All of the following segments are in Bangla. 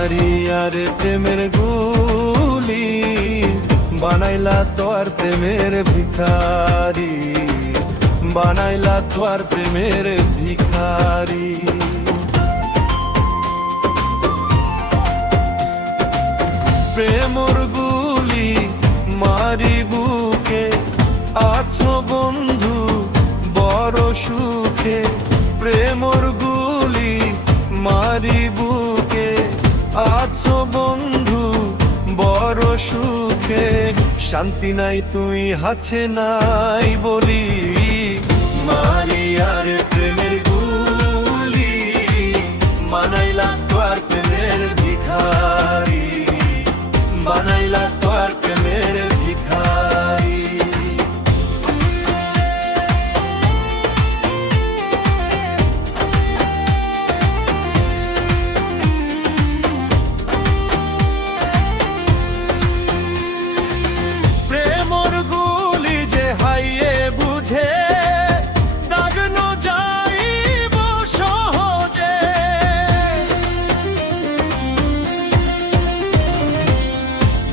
মারিয়ারে প্রেমের গুলি বানাইলা তোর প্রেমের ভিখারি, বানাইলা তোর প্রেমের ভিখারি। প্রেমর গুলি মারি বুকে আছো বন্ধু বড় সুখে, প্রেমর গুলি মারি বুকে আছো বন্ধু বড় সুখে। শান্তি নাই তুই হাছে নাই বলি, মারিয়ার প্রেমের গুলি বানাইলা তোর প্রেমের ভিখারি, বানাইলা তোর প্রেমের ভিখারি। প্রেমর গুলি যে হাইয়ে বুঝে দাগনো যাইব সহজে,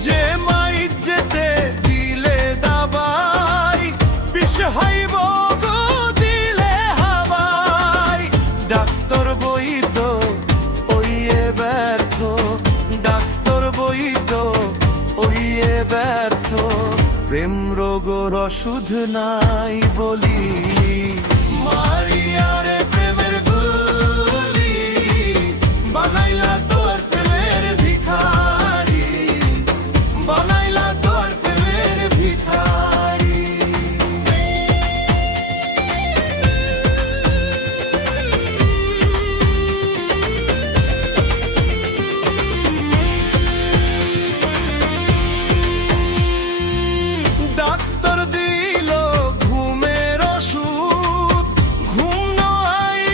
যে মাইর যেতে দিলে দাবাই বিষ হাইব গো দিলে হাবাই। ডাক্তার বৈদ্য ওইয়ে ব্যর্থ, ডাক্তার বৈদ্য ওইয়ে ব্যর্থ। প্রেম রোগর ওষুধ নাই বলি, মারিয়ারে প্রেমের গুলি বানাইলা তোর প্রেমের ভিখারি, বানাইলা তোর প্রেমের ভিখারি। ডাক্তার দিল ঘুমের ওষুধ, ঘুম নয়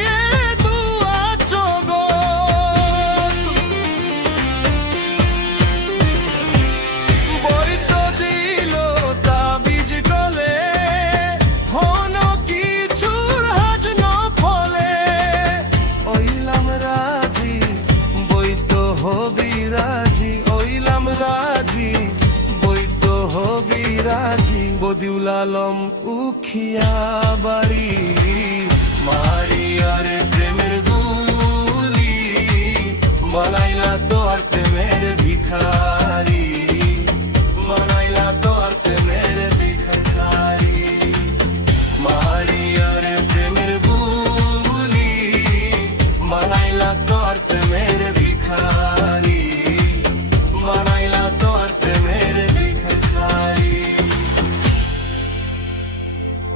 দুয়া জগৎ। বৈদ্য দিল তাবিজ গলে, হন কিছুর হাজ ন ফলে। ওইলাম রাজি বৈদ্য হবি রাজি, ওইলাম রাজি বৈদ্য হবি রাজি। বদিউল আলম উখিয়া বাড়ি।